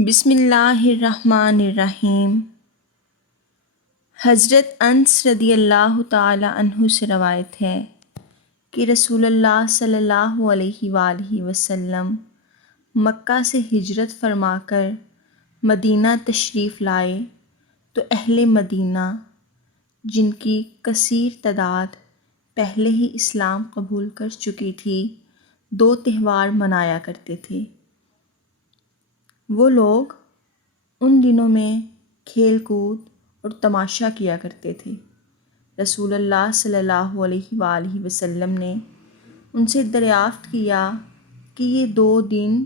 بسم اللہ الرحمن الرحیم۔ حضرت انس رضی اللہ تعالی عنہ سے روایت ہے کہ رسول اللہ صلی اللہ علیہ وآلہ وسلم مکہ سے ہجرت فرما کر مدینہ تشریف لائے تو اہل مدینہ، جن کی کثیر تعداد پہلے ہی اسلام قبول کر چکی تھی، 2 تہوار منایا کرتے تھے۔ وہ لوگ ان دنوں میں کھیل کود اور تماشا کیا کرتے تھے۔ رسول اللہ صلی اللہ علیہ وآلہ وسلم نے ان سے دریافت کیا کہ یہ 2 دن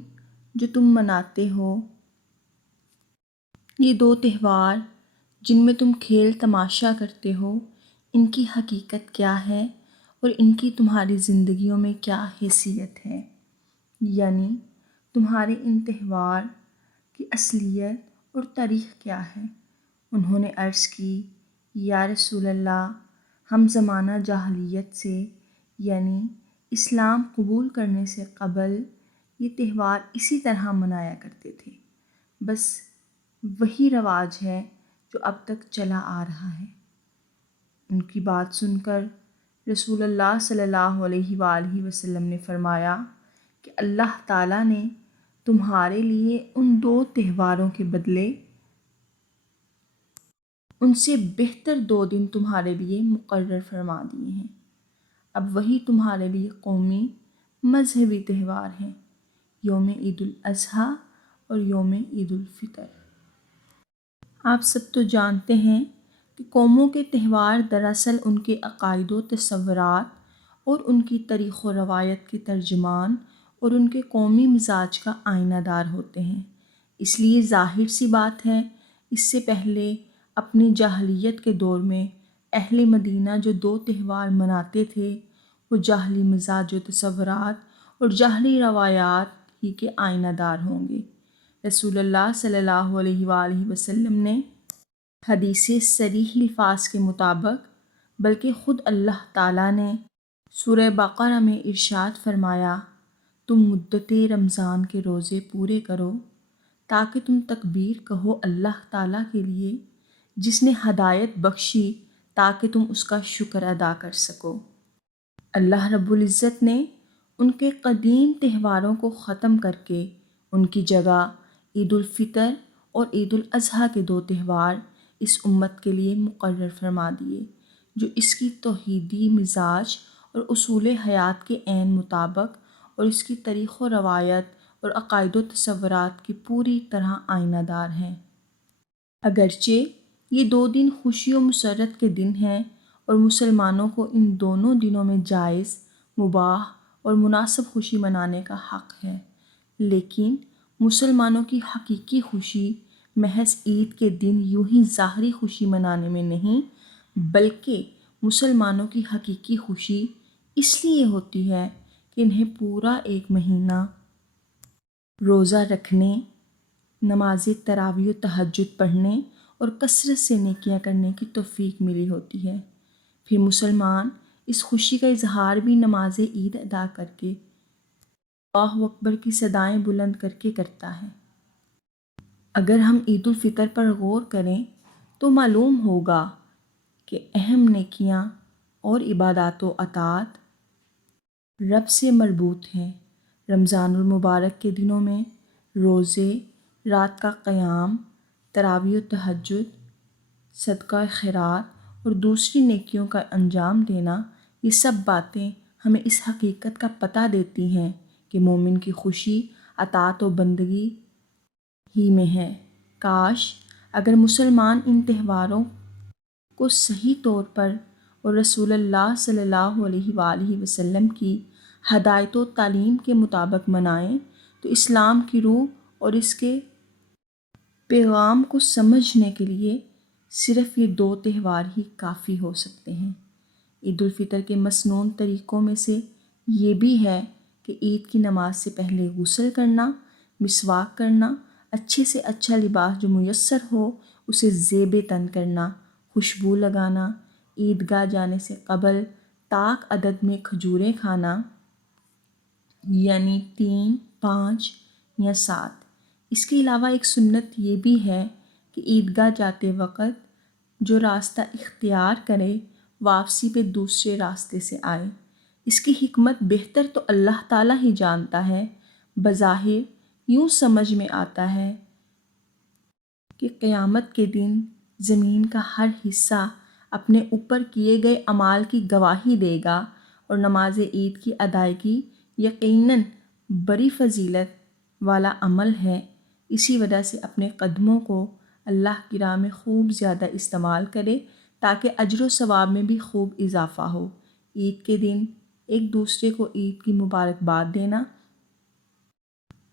جو تم مناتے ہو، یہ 2 تہوار جن میں تم کھیل تماشا کرتے ہو، ان کی حقیقت کیا ہے اور ان کی تمہاری زندگیوں میں کیا حیثیت ہے؟ یعنی تمہارے ان تہوار کی اصلیت اور تاریخ کیا ہے؟ انہوں نے عرض کی، یا رسول اللہ، ہم زمانہ جاہلیت سے یعنی اسلام قبول کرنے سے قبل یہ تہوار اسی طرح منایا کرتے تھے، بس وہی رواج ہے جو اب تک چلا آ رہا ہے۔ ان کی بات سن کر رسول اللہ صلی اللہ علیہ وآلہ وسلم نے فرمایا کہ اللہ تعالیٰ نے تمہارے لیے ان 2 تہواروں کے بدلے ان سے بہتر 2 دن تمہارے لیے مقرر فرما دیے ہیں۔ اب وہی تمہارے لیے قومی مذہبی تہوار ہیں، یوم عید الاضحیٰ اور یوم عید الفطر۔ آپ سب تو جانتے ہیں کہ قوموں کے تہوار دراصل ان کے عقائد و تصورات اور ان کی تاریخ و روایت کے ترجمان اور ان کے قومی مزاج کا آئینہ دار ہوتے ہیں۔ اس لیے ظاہر سی بات ہے، اس سے پہلے اپنی جاہلیت کے دور میں اہل مدینہ جو 2 تہوار مناتے تھے، وہ جاہلی مزاج و تصورات اور جاہلی روایات ہی کے آئینہ دار ہوں گے۔ رسول اللہ صلی اللہ علیہ وآلہ وسلم نے حدیث صریح الفاظ کے مطابق، بلکہ خود اللہ تعالیٰ نے سورہ بقرہ میں ارشاد فرمایا، تم مدت رمضان کے روزے پورے کرو تاکہ تم تکبیر کہو اللہ تعالیٰ کے لیے جس نے ہدایت بخشی تاکہ تم اس کا شکر ادا کر سکو۔ اللہ رب العزت نے ان کے قدیم تہواروں کو ختم کر کے ان کی جگہ عید الفطر اور عید الاضحیٰ کے 2 تہوار اس امت کے لیے مقرر فرما دیے، جو اس کی توحیدی مزاج اور اصول حیات کے عین مطابق اور اس کی تاریخ و روایت اور عقائد و تصورات کی پوری طرح آئینہ دار ہیں۔ اگرچہ یہ 2 دن خوشی و مسرت کے دن ہیں اور مسلمانوں کو ان دونوں دنوں میں جائز، مباح اور مناسب خوشی منانے کا حق ہے، لیکن مسلمانوں کی حقیقی خوشی محض عید کے دن یوں ہی ظاہری خوشی منانے میں نہیں، بلکہ مسلمانوں کی حقیقی خوشی اس لیے ہوتی ہے کہ انہیں پورا 1 مہینہ روزہ رکھنے، نماز تراویح و تہجد پڑھنے اور کثرت سے نیکیاں کرنے کی توفیق ملی ہوتی ہے۔ پھر مسلمان اس خوشی کا اظہار بھی نماز عید ادا کر کے، اللہ اکبر کی صدائیں بلند کر کے کرتا ہے۔ اگر ہم عید الفطر پر غور کریں تو معلوم ہوگا کہ اہم نیکیاں اور عبادات و اطاعت رب سے مربوط ہیں۔ رمضان المبارک کے دنوں میں روزے، رات کا قیام، تراویح و تہجد، صدقہ خیرات اور دوسری نیکیوں کا انجام دینا، یہ سب باتیں ہمیں اس حقیقت کا پتہ دیتی ہیں کہ مومن کی خوشی اطاعت و بندگی ہی میں ہے۔ کاش اگر مسلمان ان تہواروں کو صحیح طور پر اور رسول اللہ صلی اللہ علیہ وآلہ وسلم کی ہدایت و تعلیم کے مطابق منائیں تو اسلام کی روح اور اس کے پیغام کو سمجھنے کے لیے صرف یہ 2 تہوار ہی کافی ہو سکتے ہیں۔ عید الفطر کے مسنون طریقوں میں سے یہ بھی ہے کہ عید کی نماز سے پہلے غسل کرنا، مسواک کرنا، اچھے سے اچھا لباس جو میسر ہو اسے زیب تن کرنا، خوشبو لگانا، عیدگاہ جانے سے قبل طاق عدد میں کھجوریں کھانا، یعنی 3، 5 یا 7۔ اس کے علاوہ ایک سنت یہ بھی ہے کہ عیدگاہ جاتے وقت جو راستہ اختیار کرے واپسی پہ دوسرے راستے سے آئے۔ اس کی حکمت بہتر تو اللہ تعالیٰ ہی جانتا ہے۔ بظاہر یوں سمجھ میں آتا ہے کہ قیامت کے دن زمین کا ہر حصہ اپنے اوپر کیے گئے اعمال کی گواہی دے گا، اور نماز عید کی ادائیگی یقیناً بڑی فضیلت والا عمل ہے۔ اسی وجہ سے اپنے قدموں کو اللہ کی راہ میں خوب زیادہ استعمال کرے تاکہ اجر و ثواب میں بھی خوب اضافہ ہو۔ عید کے دن ایک دوسرے کو عید کی مبارکباد دینا،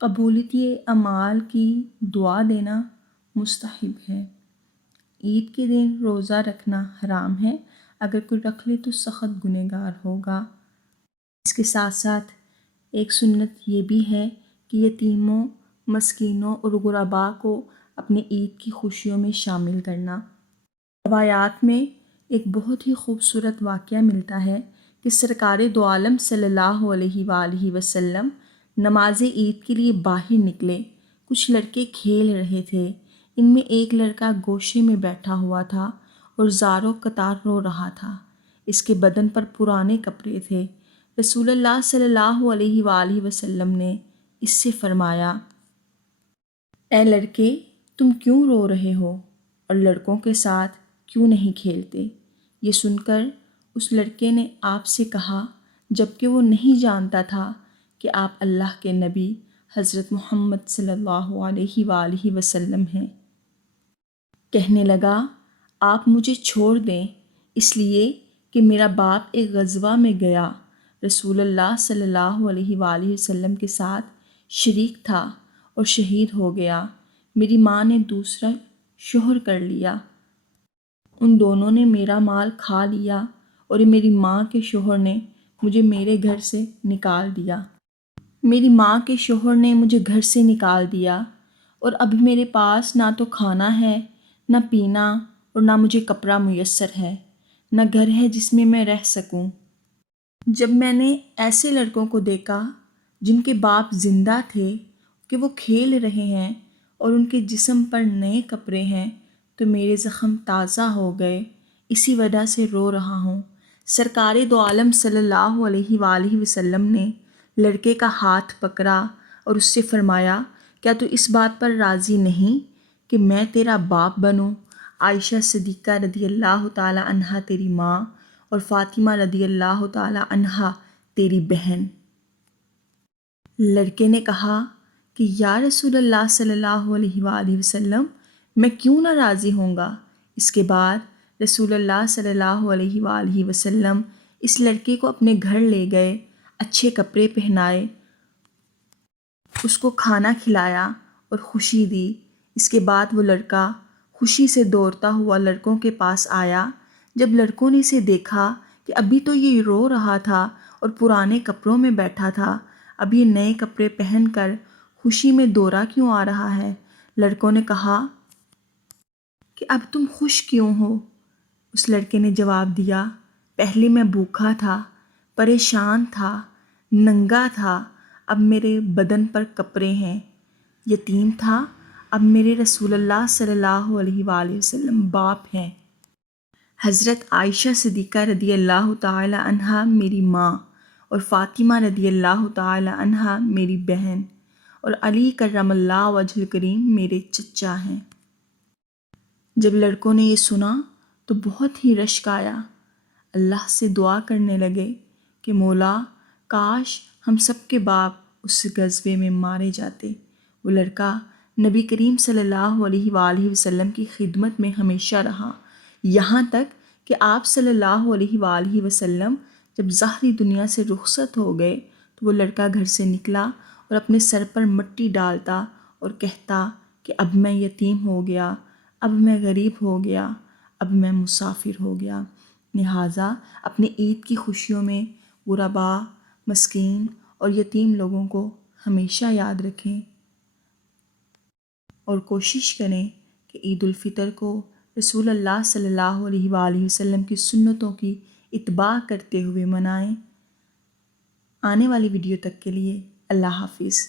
قبولیت اعمال کی دعا دینا مستحب ہے۔ عید کے دن روزہ رکھنا حرام ہے، اگر کوئی رکھ لے تو سخت گنہگار ہوگا۔ اس کے ساتھ ساتھ ایک سنت یہ بھی ہے کہ یتیموں، مسکینوں اور غرباء کو اپنے عید کی خوشیوں میں شامل کرنا۔ روایات میں ایک بہت ہی خوبصورت واقعہ ملتا ہے کہ سرکار دو عالم صلی اللہ علیہ وآلہ وسلم نماز عید کے لیے باہر نکلے۔ کچھ لڑکے کھیل رہے تھے، ان میں ایک لڑکا گوشے میں بیٹھا ہوا تھا اور زاروں قطار رو رہا تھا۔ اس کے بدن پر پرانے کپڑے تھے۔ رسول اللہ صلی اللہ علیہ وآلہ وسلم نے اس سے فرمایا، اے لڑکے، تم کیوں رو رہے ہو اور لڑکوں کے ساتھ کیوں نہیں کھیلتے؟ یہ سن کر اس لڑکے نے آپ سے کہا، جبکہ وہ نہیں جانتا تھا کہ آپ اللہ کے نبی حضرت محمد صلی اللہ علیہ وآلہ وسلم ہیں۔ کہنے لگا، آپ مجھے چھوڑ دیں، اس لیے کہ میرا باپ ایک غزوہ میں گیا، رسول اللہ صلی اللہ علیہ وآلہ وسلم کے ساتھ شریک تھا اور شہید ہو گیا۔ میری ماں نے دوسرا شوہر کر لیا، ان دونوں نے میرا مال کھا لیا اور میری ماں کے شوہر نے مجھے میرے گھر سے نکال دیا۔ میری ماں کے شوہر نے مجھے گھر سے نکال دیا اور اب میرے پاس نہ تو کھانا ہے، نہ پینا، اور نہ مجھے کپڑا میسر ہے، نہ گھر ہے جس میں میں رہ سکوں۔ جب میں نے ایسے لڑکوں کو دیکھا جن کے باپ زندہ تھے کہ وہ کھیل رہے ہیں اور ان کے جسم پر نئے کپڑے ہیں، تو میرے زخم تازہ ہو گئے، اسی وجہ سے رو رہا ہوں۔ سرکار دو عالم صلی اللہ علیہ وآلہ وسلم نے لڑکے کا ہاتھ پکڑا اور اس سے فرمایا، کیا تو اس بات پر راضی نہیں کہ میں تیرا باپ بنوں؟ عائشہ صدیقہ رضی اللہ تعالی عنہا تیری ماں اور فاطمہ رضی اللہ تعالی عنہا تیری بہن۔ لڑکے نے کہا کہ یا رسول اللہ صلی اللہ علیہ وآلہ وسلم، میں کیوں نہ راضی ہوں گا؟ اس کے بعد رسول اللہ صلی اللہ علیہ وآلہ وسلم اس لڑکے کو اپنے گھر لے گئے، اچھے کپڑے پہنائے، اس کو کھانا کھلایا اور خوشی دی۔ اس کے بعد وہ لڑکا خوشی سے دوڑتا ہوا لڑکوں کے پاس آیا۔ جب لڑکوں نے اسے دیکھا کہ ابھی تو یہ رو رہا تھا اور پرانے کپڑوں میں بیٹھا تھا، اب یہ نئے کپڑے پہن کر خوشی میں دوڑا کیوں آ رہا ہے؟ لڑکوں نے کہا کہ اب تم خوش کیوں ہو؟ اس لڑکے نے جواب دیا، پہلے میں بھوکا تھا، پریشان تھا، ننگا تھا، اب میرے بدن پر کپڑے ہیں، یتیم تھا، اب میرے رسول اللہ صلی اللہ علیہ وآلہ وسلم باپ ہیں۔ حضرت عائشہ صدیقہ رضی اللہ تعالی عنہا میری ماں اور فاطمہ رضی اللہ تعالی عنہا میری بہن اور علی کرم اللہ وجہ الکریم میرے چچا ہیں۔ جب لڑکوں نے یہ سنا تو بہت ہی رشک آیا، اللہ سے دعا کرنے لگے کہ مولا کاش ہم سب کے باپ اس غزوے میں مارے جاتے۔ وہ لڑکا نبی کریم صلی اللہ علیہ وآلہ وسلم کی خدمت میں ہمیشہ رہا، یہاں تک کہ آپ صلی اللہ علیہ وآلہ وسلم جب ظاہری دنیا سے رخصت ہو گئے تو وہ لڑکا گھر سے نکلا اور اپنے سر پر مٹی ڈالتا اور کہتا کہ اب میں یتیم ہو گیا، اب میں غریب ہو گیا، اب میں مسافر ہو گیا۔ لہٰذا اپنی عید کی خوشیوں میں غرباء، مسکین اور یتیم لوگوں کو ہمیشہ یاد رکھیں اور کوشش کریں کہ عید الفطر کو رسول اللہ صلی اللہ علیہ وآلہ وسلم کی سنتوں کی اتباع کرتے ہوئے منائیں۔ آنے والی ویڈیو تک کے لیے اللہ حافظ۔